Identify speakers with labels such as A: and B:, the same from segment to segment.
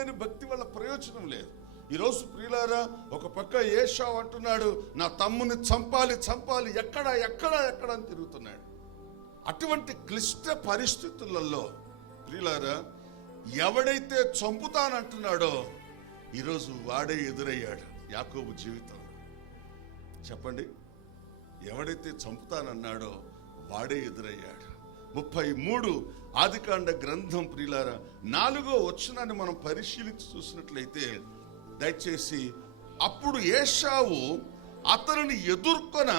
A: లేని భక్తి వల్ల ప్రయోజనం లేదు. ఈరోజు ప్రియులారా ఒక పక్క ఏషావు అంటున్నాడు నా తమ్ముని చంపాలి చంపాలి ఎక్కడ ఎక్కడ ఎక్కడ అని తిరుగుతున్నాడు. అటువంటి క్లిష్ట పరిస్థితులలో ప్రియులారా ఎవడైతే చంపుతానంటున్నాడో ఈరోజు వాడే ఎదురయ్యాడు యాకోబు జీవితం చెప్పండి ఎవడైతే చంపుతానన్నాడో వాడే ఎదురయ్యాడు. ముప్పై మూడు ఆదికాండ గ్రంథం ప్రియులారా నాలుగో వచనాన్ని మనం పరిశీలించి చూసినట్లయితే దయచేసి అప్పుడు ఏషావు అతనిని ఎదుర్కొన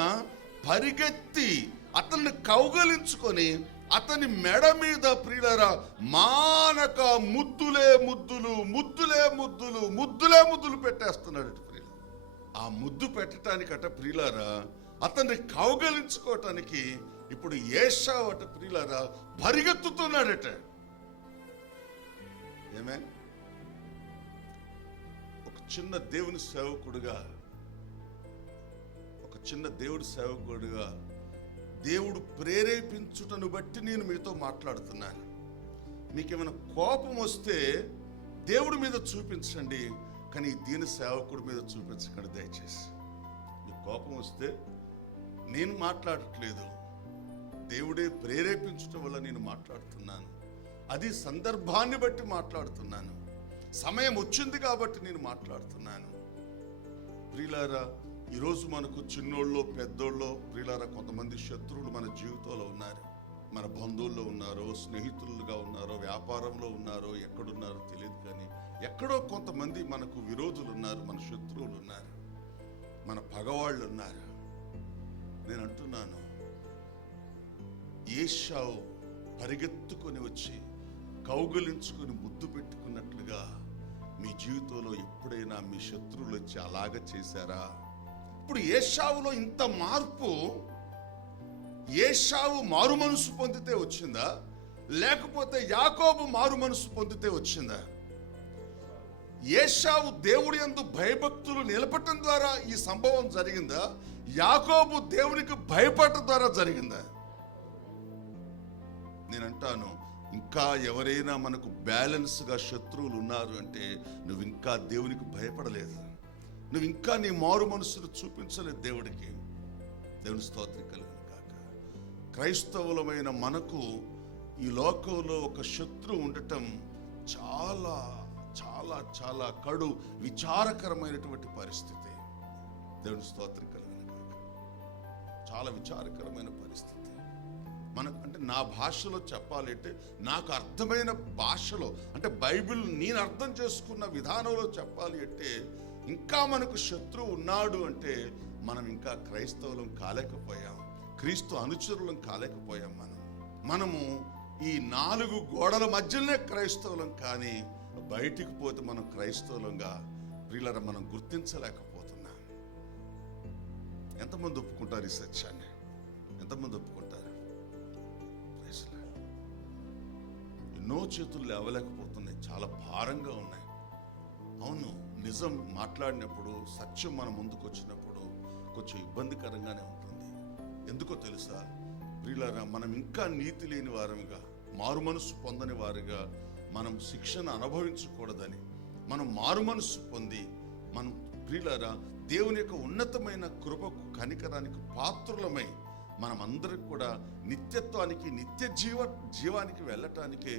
A: పరిగెత్తి అతన్ని కౌగలించుకొని అతని మెడ మీద ప్రియులరా మానక ముద్దులే ముద్దులు ముద్దులే ముద్దులు ముద్దులే ముద్దులు పెట్టేస్తున్నాడు ప్రియుల ఆ ముద్దు పెట్టడానికట ప్రియులారా అతన్ని కౌగలించుకోవటానికి ఇప్పుడు ఏషావు అట ప్రియులారా పరిగెత్తుతున్నాడట. ఏమే? ఒక చిన్న దేవుని సేవకుడుగా ఒక చిన్న దేవుడి సేవకుడుగా దేవుడు ప్రేరేపించుటను బట్టి నేను మీతో మాట్లాడుతున్నాను. మీకేమైనా కోపం వస్తే దేవుడి మీద చూపించండి కానీ దీని సేవకుడి మీద చూపించకండి దయచేసి. మీకు కోపం వస్తే నేను మాట్లాడట్లేదు. దేవుడే ప్రేరేపించటం వల్ల నేను మాట్లాడుతున్నాను. అది సందర్భాన్ని బట్టి మాట్లాడుతున్నాను. సమయం వచ్చింది కాబట్టి నేను మాట్లాడుతున్నాను. ప్రియులారా ఈరోజు మనకు చిన్నోళ్ళు పెద్దోళ్ళు ప్రియులారా కొంతమంది శత్రువులు మన జీవితంలో ఉన్నారు. మన బంధువుల్లో ఉన్నారో స్నేహితులుగా ఉన్నారో వ్యాపారంలో ఉన్నారో ఎక్కడున్నారో తెలియదు కానీ ఎక్కడో కొంతమంది మనకు విరోధులు ఉన్నారు మన శత్రువులు ఉన్నారు మన పగవాళ్ళు ఉన్నారు నేను అంటున్నాను ఏషావు పరిగెత్తుకొని వచ్చి కౌగలించుకొని ముద్దు పెట్టుకున్నట్లుగా మీ జీవితంలో ఎప్పుడైనా మీ శత్రువులు వచ్చి అలాగ చేశారా? ఇప్పుడు ఏషావులో ఇంత మార్పు ఏషావు మారు మనసు పొందితే వచ్చిందా? లేకపోతే యాకోబు మారు మనసు పొందితే వచ్చిందా? ఏషావు దేవుడి యందు భయభక్తులు నిలబట్టడం ద్వారా ఈ సంభవం జరిగిందా? యాకోబు దేవునికి భయపడటం ద్వారా జరిగిందా? నేను అంటాను ఇంకా ఎవరైనా మనకు బ్యాలెన్స్గా శత్రువులు ఉన్నారు అంటే నువ్వు ఇంకా దేవునికి భయపడలేదు. నువ్వు ఇంకా నీ మారు మనసును చూపించలేదు దేవుడికి. దేవుని స్తోత్రం కలిగిన కాక క్రైస్తవులమైన మనకు ఈ లోకంలో ఒక శత్రువు ఉండటం చాలా చాలా చాలా కడు విచారకరమైనటువంటి పరిస్థితి. దేవుని స్తోత్రం కలిగిన కాక చాలా విచారకరమైన పరిస్థితి. మనకు అంటే నా భాషలో చెప్పాలంటే నాకు అర్థమైన భాషలో అంటే బైబిల్ నేను అర్థం చేసుకున్న విధానంలో చెప్పాలి అంటే ఇంకా మనకు శత్రువు ఉన్నాడు అంటే మనం ఇంకా క్రైస్తవులం కాలేకపోయాం. క్రీస్తు అనుచరులం కాలేకపోయాం మనం. మనము ఈ నాలుగు గోడల మధ్యలోనే క్రైస్తవులం కానీ బయటికి పోతే మనం క్రైస్తవులంగా ప్రియులర మనం గుర్తించలేకపోతున్నాం. ఎంతమంది ఒప్పుకుంటారు ఈ సత్యాన్ని? ఎంతమంది ఒప్పుకుంటారు? నో చేతులు లేవలేకపోతున్నాయి. చాలా భారంగా ఉన్నాయి. అవును నిజం మాట్లాడినప్పుడు సత్యం మన ముందుకు వచ్చినప్పుడు కొంచెం ఇబ్బందికరంగానే ఉంటుంది. ఎందుకో తెలుసా? ప్రియులారా మనం ఇంకా నీతి లేని వారముగా మారు మనసు పొందని వారుగా మనం శిక్షణ అనుభవించకూడదని మనం మారు మనసు పొంది మనం ప్రియులారా దేవుని యొక్క ఉన్నతమైన కృపకు కనికరానికి పాత్రులమై మనమందరికి కూడా నిత్యత్వానికి నిత్య జీవ జీవానికి వెళ్ళటానికి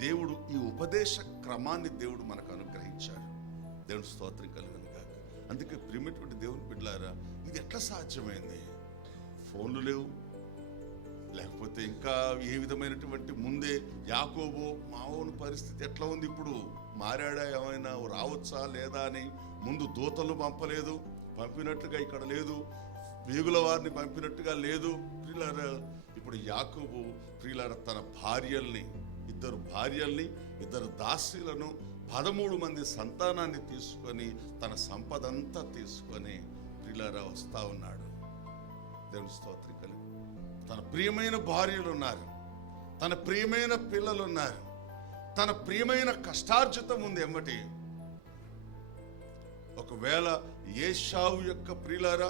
A: దేవుడు ఈ ఉపదేశ క్రమాన్ని దేవుడు మనకు అనుగ్రహించాడు. దేవుడు స్తోత్రం కలుగును కాక అందుకే ప్రిమిటువంటి దేవుని బిడ్డలారా ఇది ఎట్లా సాధ్యమైంది? ఫోన్లు లేవు. లేకపోతే ఇంకా ఏ విధమైనటువంటి ముందే యాకోబో మావోని పరిస్థితి ఎట్లా ఉంది ఇప్పుడు? మారాడా ఏమైనా రావచ్చా లేదా అని ముందు దూతలు పంపలేదు పంపినట్లుగా ఇక్కడ లేదు. వేగుల వారిని పంపినట్టుగా లేదు. ప్రియులార ఇప్పుడు యాకోబు ప్రియులార తన భార్యల్ని ఇద్దరు భార్యల్ని ఇద్దరు దాసీలను పదమూడు మంది సంతానాన్ని తీసుకొని తన సంపద అంతా తీసుకొని ప్రియులారా వస్తా ఉన్నాడు. దేవుని స్తోత్రికలు తన ప్రియమైన భార్యలు ఉన్నారు. తన ప్రియమైన పిల్లలు ఉన్నారు. తన ప్రియమైన కష్టార్జితం ఉంది ఎమ్మటి. ఒకవేళ ఏ షావు యొక్క ప్రియులారా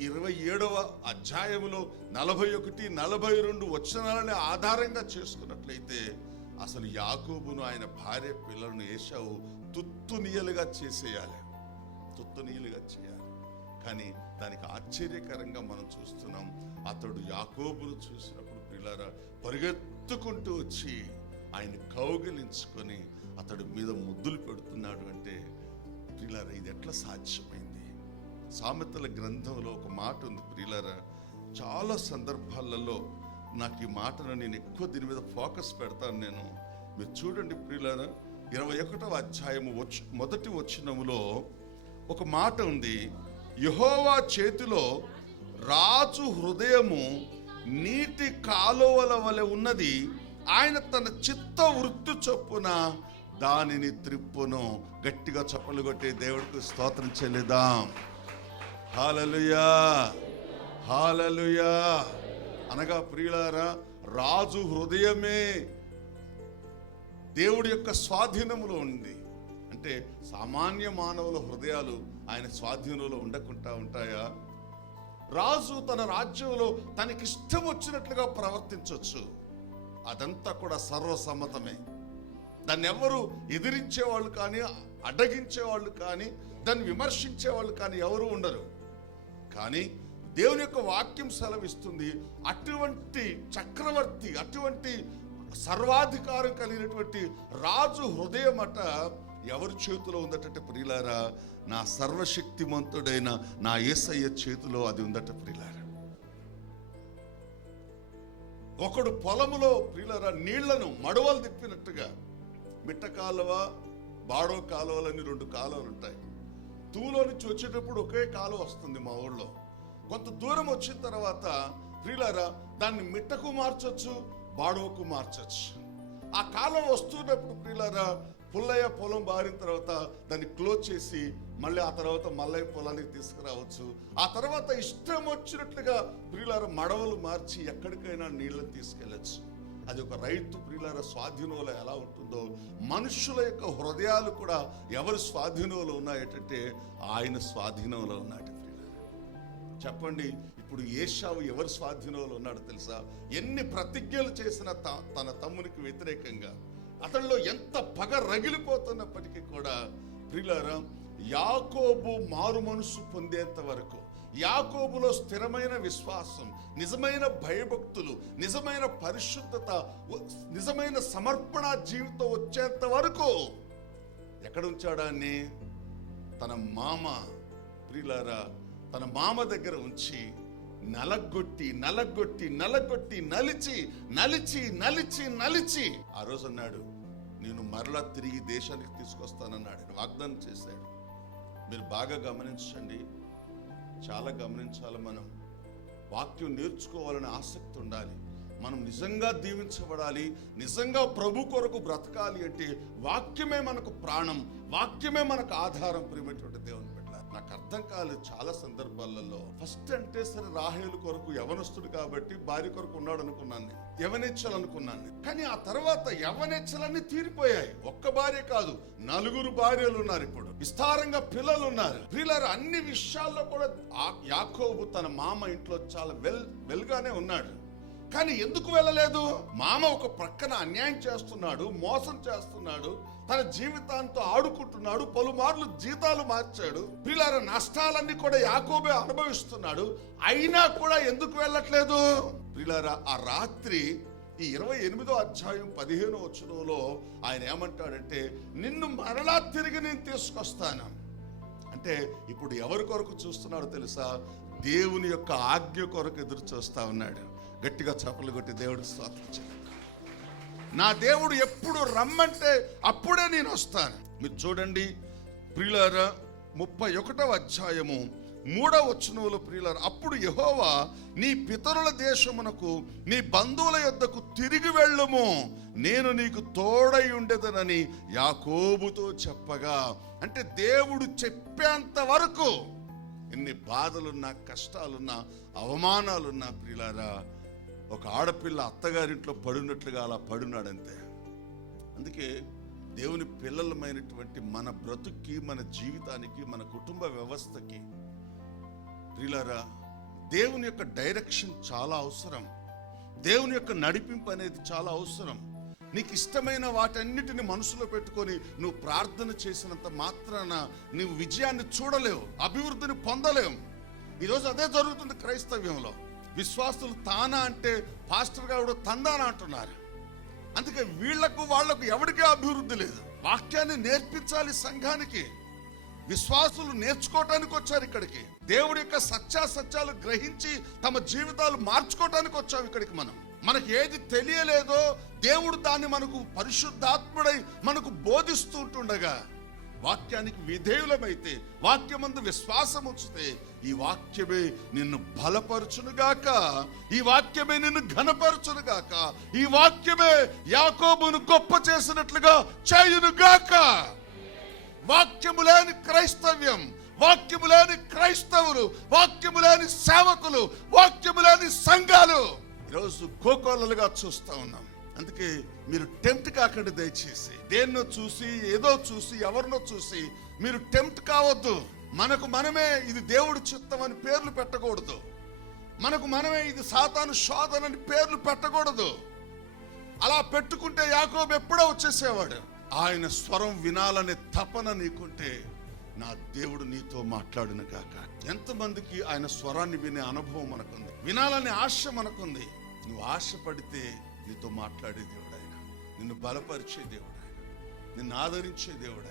A: ఇరవై ఏడవ అధ్యాయములో నలభై ఒకటి నలభై రెండు వచనాలని ఆధారంగా చేసుకున్నట్లయితే అసలు యాకోబును ఆయన భార్య పిల్లలను ఏషావు తుత్తునియలుగా చేసేయాలి. తుత్తునియలుగా చేయాలి. కానీ దానికి ఆశ్చర్యకరంగా మనం చూస్తున్నాం అతడు యాకోబును చూసినప్పుడు పిల్లరా పరిగెత్తుకుంటూ వచ్చి ఆయన కౌగిలించుకొని అతడి మీద ముద్దులు పెడుతున్నాడు అంటే పిల్లర ఇది ఎట్లా సాధ్యమైంది? సామెతల గ్రంథంలో ఒక మాట ఉంది ప్రియులరా చాలా సందర్భాలలో నాకు ఈ మాటను నేను ఎక్కువ దీని మీద ఫోకస్ పెడతాను నేను. మీరు చూడండి ప్రియులారా ఇరవై ఒకటవ అధ్యాయము వచ్చి మొదటి వచ్చినములో ఒక మాట ఉంది. యహోవా చేతిలో రాజు హృదయము నీటి కాలువల వలె ఉన్నది. ఆయన తన చిత్త వృత్తి చొప్పున దానిని త్రిప్పును గట్టిగా చప్పలు కొట్టి దేవుడికి స్తోత్రం చెల్లిదాం హాలలుయా. హాలలుయా. అనగా ప్రియులారా రాజు హృదయమే దేవుడి యొక్క స్వాధీనములో ఉంది. అంటే సామాన్య మానవుల హృదయాలు ఆయన స్వాధీనంలో ఉండకుండా ఉంటాయా? రాజు తన రాజ్యంలో తనకిష్టం వచ్చినట్లుగా ప్రవర్తించవచ్చు అదంతా కూడా సర్వసమ్మతమే. దాన్ని ఎవరు ఎదిరించే వాళ్ళు కానీ అడ్డగించే వాళ్ళు కానీ దాన్ని విమర్శించే వాళ్ళు కానీ ఎవరు ఉండరు. కానీ దేవుని యొక్క వాక్యం సెలవిస్తుంది అటువంటి చక్రవర్తి అటువంటి సర్వాధికారం కలిగినటువంటి రాజు హృదయం అట ఎవరి చేతిలో ఉందట ప్రియులారా నా సర్వశక్తిమంతుడైన నా యేసయ్య చేతిలో అది ఉందట ప్రియులారా. ఒకడు పొలములో ప్రియులరా నీళ్ళను మడవలు తిప్పినట్టుగా మిట్ట కాలువ బాడో కాలువలని రెండు కాలువలు ఉంటాయి. తూలో నుంచి వచ్చేటప్పుడు ఒకే కాలు వస్తుంది మా ఊళ్ళో కొంత దూరం వచ్చిన తర్వాత ప్రియులరా దాన్ని మిట్టకు మార్చచ్చు బాడోకు మార్చచ్చు. ఆ కాలం వస్తున్నప్పుడు ప్రియులరా పుల్లయ్య పొలం బారిన తర్వాత దాన్ని క్లోజ్ చేసి మళ్ళీ ఆ తర్వాత మల్లయ్య పొలానికి తీసుకురావచ్చు. ఆ తర్వాత ఇష్టం వచ్చినట్లుగా ప్రియులార మడవలు మార్చి ఎక్కడికైనా నీళ్ళని తీసుకెళ్ళచ్చు. అది ఒక రైతు ప్రియుల స్వాధీనంలో ఎలా ఉంటుందో మనుషుల యొక్క హృదయాలు కూడా ఎవరి స్వాధీనంలో ఉన్నాయంటే ఆయన స్వాధీనంలో ఉన్నాడు చెప్పండి ఇప్పుడు ఏషావు ఎవరి స్వాధీనంలో ఉన్నాడో తెలుసా? ఎన్ని ప్రతిజ్ఞలు చేసిన త- తన తమ్మునికి వ్యతిరేకంగా అతనిలో ఎంత పగ రగిలిపోతున్నప్పటికీ కూడా ప్రిలారా యాకోబు మారు మనసు పొందేంత వరకు యాకోబులో స్థిరమైన విశ్వాసం నిజమైన భయభక్తులు నిజమైన పరిశుద్ధత నిజమైన సమర్పణ జీవితం వచ్చేంత వరకు ఎక్కడ ఉంచాడాన్ని తన మామ ప్రియులారా తన మామ దగ్గర ఉంచి నలగొట్టి నలగొట్టి నలగొట్టి నలిచి నలిచి నలిచి నలిచి ఆ రోజు అన్నాడు నేను మరలా తిరిగి దేశానికి తీసుకొస్తానన్నాడు. వాగ్దానం చేశాడు. మీరు బాగా గమనించండి. చాలా గమనించాలి మనం. వాక్యం నేర్చుకోవాలని ఆసక్తి ఉండాలి. మనం నిజంగా దీవించబడాలి నిజంగా ప్రభు కొరకు బ్రతకాలి అంటే వాక్యమే మనకు ప్రాణం వాక్యమే మనకు ఆధారం ప్రియమైనటువంటి దేవుని నాకు అర్థం కాలేదు చాలా సందర్భాలలో. ఫస్ట్ అంటే సరే రాహేలు కొరకు యవనస్తుడు కాబట్టి భార్య కొరకు ఉన్నాడు అనుకున్నాను నేను. యవనెచ్చలనుకున్నాను కానీ ఆ తర్వాత యవనెచ్చలన్నీ తీరిపోయాయి. ఒక్క భార్య కాదు నలుగురు భార్యలు ఉన్నారు ఇప్పుడు. విస్తారంగా పిల్లలు ఉన్నారు పిల్లలు అన్ని విషయాల్లో కూడా యాకోబు తన మామ ఇంట్లో చాలా వెల్ వెల్గానే ఉన్నాడు. కానీ ఎందుకు వెళ్ళలేదు? మామ ఒక ప్రక్కన అన్యాయం చేస్తున్నాడు మోసం చేస్తున్నాడు. తన జీవితాంతో ఆడుకుంటున్నాడు పలుమార్లు జీతాలు మార్చాడు. పిల్లల నష్టాలన్నీ కూడా యాకోబే అనుభవిస్తున్నాడు. అయినా కూడా ఎందుకు వెళ్ళట్లేదు? పిల్లల ఆ రాత్రి ఈ ఇరవై ఎనిమిదో అధ్యాయం పదిహేనో వచ్చినలో ఆయన ఏమంటాడంటే నిన్ను మరలా తిరిగి నేను తీసుకొస్తాను. అంటే ఇప్పుడు ఎవరి కొరకు చూస్తున్నాడో తెలుసా? దేవుని యొక్క ఆజ్ఞ కొరకు ఎదురు చూస్తా ఉన్నాడు. గట్టిగా చప్పలు కొట్టి దేవుడు స్తోత్రం నా దేవుడు ఎప్పుడు రమ్మంటే అప్పుడే నేను వస్తాను. మీరు చూడండి ప్రియులారా ముప్పై ఒకటవ అధ్యాయము మూడవ వచనంలో ప్రియులారా అప్పుడు యహోవా నీ పితరుల దేశమునకు నీ బంధువుల యొద్దకు తిరిగి వెళ్ళము. నేను నీకు తోడై ఉండేదనని యాకోబుతో చెప్పగా. అంటే దేవుడు చెప్పేంత వరకు ఎన్ని బాధలున్నా కష్టాలున్నా అవమానాలున్నా ప్రియులారా ఒక ఆడపిల్ల అత్తగారింట్లో పడున్నట్లుగా అలా పడున్నాడంతే. అందుకే దేవుని పిల్లలమైనటువంటి మన బ్రతుక్కి మన జీవితానికి మన కుటుంబ వ్యవస్థకి ప్రిలరా దేవుని యొక్క డైరెక్షన్ చాలా అవసరం. దేవుని యొక్క నడిపింపు అనేది చాలా అవసరం. నీకు ఇష్టమైన వాటన్నిటిని మనసులో పెట్టుకొని నువ్వు ప్రార్థన చేసినంత మాత్రాన నువ్వు విజయాన్ని చూడలేవు అభివృద్ధిని పొందలేవు. ఈరోజు అదే జరుగుతుంది క్రైస్తవ్యంలో. విశ్వాసులు తానా అంటే పాస్టర్ గారు తందానా అంటున్నారు. అందుకే వీళ్ళకు వాళ్ళకు ఎవరికీ అభివృద్ధి లేదు. వాక్యాన్ని నేర్పించాలి సంఘానికి. విశ్వాసులు నేర్చుకోవటానికి వచ్చారు ఇక్కడికి. దేవుడి యొక్క సత్యాసత్యాలు గ్రహించి తమ జీవితాలు మార్చుకోవటానికి వచ్చాం ఇక్కడికి మనం. మనకు ఏది తెలియలేదో దేవుడు దాన్ని మనకు పరిశుద్ధాత్ముడై మనకు బోధిస్తూ ఉంటుండగా వాక్యానికి విధేయులమైతే వాక్యమందు విశ్వాసం ఉంచితే ఈ వాక్యమే నిన్ను బలపరచునుగాక ఈ వాక్యమే నిన్ను ఘనపరచునుగాక ఈ వాక్యమే యాకోబును గొప్ప చేసినట్లుగా చేయునుగాక. వాక్యము లేని క్రైస్తవ్యం వాక్యము లేని క్రైస్తవులు వాక్యము లేని సేవకులు వాక్యము లేని సంఘాలు ఈరోజు కోకోలలుగా చూస్తా ఉన్నాం. అందుకే మీరు టెంప్ట్ కాకండి దయచేసి. దేన్నో చూసి ఏదో చూసి ఎవరినో చూసి మీరు టెంప్ట్ కావద్దు. మనకు మనమే ఇది దేవుడి చిత్తం అని పేర్లు పెట్టకూడదు. మనకు మనమే ఇది సాతాను శోధన అని పేర్లు పెట్టకూడదు. అలా పెట్టుకుంటే యాకోబు ఎప్పుడో వచ్చేసేవాడు. ఆయన స్వరం వినాలనే తపన నీకుంటే నా దేవుడు నీతో మాట్లాడిన కాక ఎంతమందికి ఆయన స్వరాన్ని వినే అనుభవం మనకుంది? వినాలనే ఆశ మనకుంది. నువ్వు ఆశపడితే నీతో మాట్లాడే దేవుడు ఆయన. నిన్ను బలపరిచే దేవుడు ఆయన. నిన్ను ఆదరించే దేవుడు